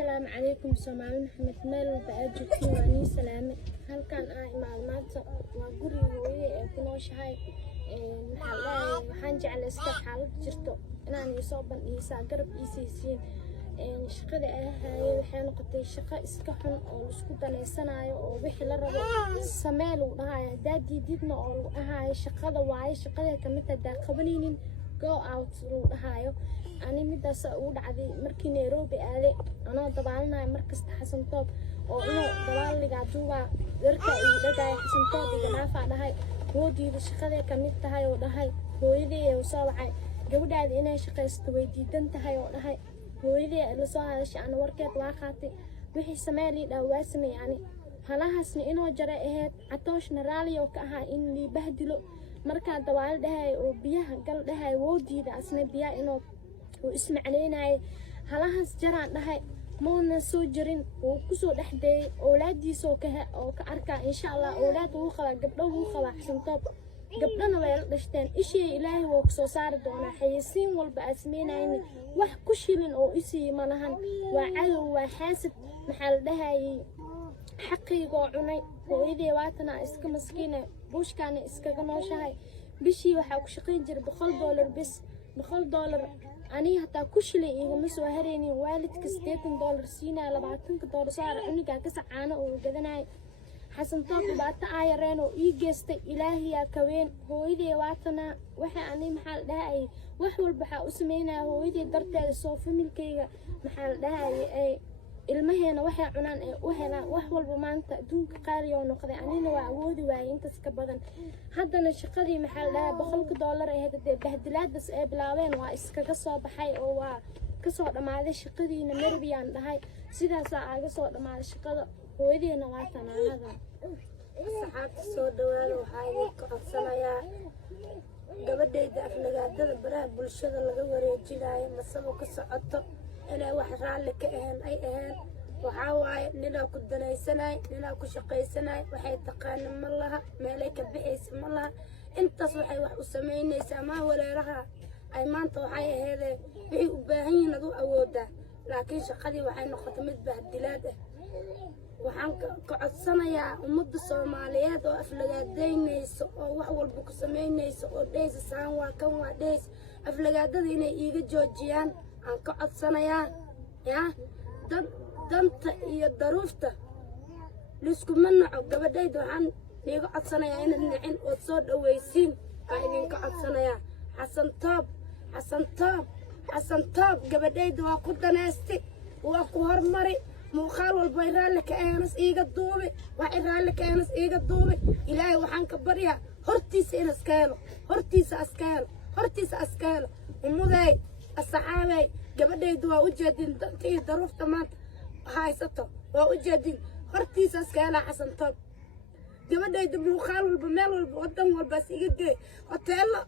السلام عليكم سومالي محمد مال بأجوكي واني سلامة هل كان معلومات وقري هوي كنوشهاي محلاي waxaan jeclay iska xaalad jirto inaan isoo bandhiisa garab isiisiin shaqada ahaayay waxay noqotay shaqo iska xun oo isku daneysanayo oo wixii la rabo sameel uu dhahay daadididna oo ahaay shaqada waaye shaqada kamid ah qabanaynin go out uu dhahayo ani midaas uu dhacday markii Nairobi aaday anoo dabaalnay markasta Xasan Toob oo inuu dabaaliga duuba darka uu dhagay Xasan Toob iga dhaafa dhahay hoodiida shaqada kamid tahay oo dhahay hooyadii oo soo wacay gabadhaada inay shaqaysto way diidan tahay oo dhahay hooyadii la soo hadashay aan warkeed waa qaatay wixii Soomaali dhaawaa sameeyay halahaasna inoo jara ahayd atooshna raali oo ka ahaa in li bahdilo marka dabaal dhahay oo biyaha gal dhahay woodiida asna biyaha inoo oo ismacleynay halahaas jaraan dhahay moona soo jirin oo ku soo dhaxday awlaadiisa oo ka arka insha Allah awlaad uu qaba gabdho uu qaba Xasan Toob gabdhana way la dhashteen ishii Ilaahay wuu ku soo saari doonaa xayisiin walba asmeenayna wax ku shilin oo isii malahan waa cadow waa xaasib maxal dhahay xaqiigo cunay hooyadii waatana iska maskiina buushkaana iskaga nooshahay bishii waxa ku shaqeyn jiray $100 bis $100 ani hataa ku shilay igama soo hareynin waalidka $80 siinaa $20 saar aniga ka sacaano oo gadanay Xasan Toob baata ayareen oo ii geystay Ilaahiya ka weyn hooyadii waatana waxa ani maxal dhahay wax walba waxa u sameynaa hooyadii darteeda soo familkayga maxal dhahay ay ilmaheena waxay cunaan ee u helaan wax walba maanta adduunka qaali oo noqday anina waa awoodi waayay intaas ka badan haddana shaqadii maxal dhahay $100 ee hadda bahdilaadaas ay bilaabeen waa iskaga soo baxay oo waa ka soo dhamaaday shaqadiina Maribiyaan dhahay sidaas aaga soo dhamaaday shaqada hooyadeena waa tanaada saxaabta soo dhawaada waxaa idinka codsanayaa gabadhayda aflagaadada baraha bulshada laga wareejinayo masabo ka socoto inay wax raalli ka ahayn ay ahayn waxaa waaye ninaa ku danaysanay ninaa ku shaqaysanay waxay taqaana ma laha meelay ka bixaysa ma laha intaas waxay wax u samaynaysaa ma walaalaha ay maanta waxay aheedeen wixii u baahan yihiin adu awoodaa laakiin shaqadii waxay noqotay mid bahdilaad ah waxaan ka codsanayaa ummadda Soomaaliyeed oo aflagaadeynayso oo wax walba ku samaynayso oo dhaysa saan waa kan waa dhays aflagaadada inay iiga joojiyaan aan ka codsanayaa danta iyo daruufta liskuma naco gabadhayda waxaan iiga codsanayaa inaad nicin oo soo dhawaysiin aan idinka codsanayaa Xasan Toob gabadhayda waa ku danaystay waa ku hormari muuqaal walba raalli ka aanas iiga duubi wax raalli ka aanas iiga duubi Ilaahay waxaan ka baryaa hortiisa in hortiisa askaalo umuday asxaabay gabadhaydu waa u jeedin dantii daruufta maanta haysato waa u jeedin hortiisa askaala Xasan Toob gabadhaydu muuqaal walba meel walba wadan walba iga geey hoteelo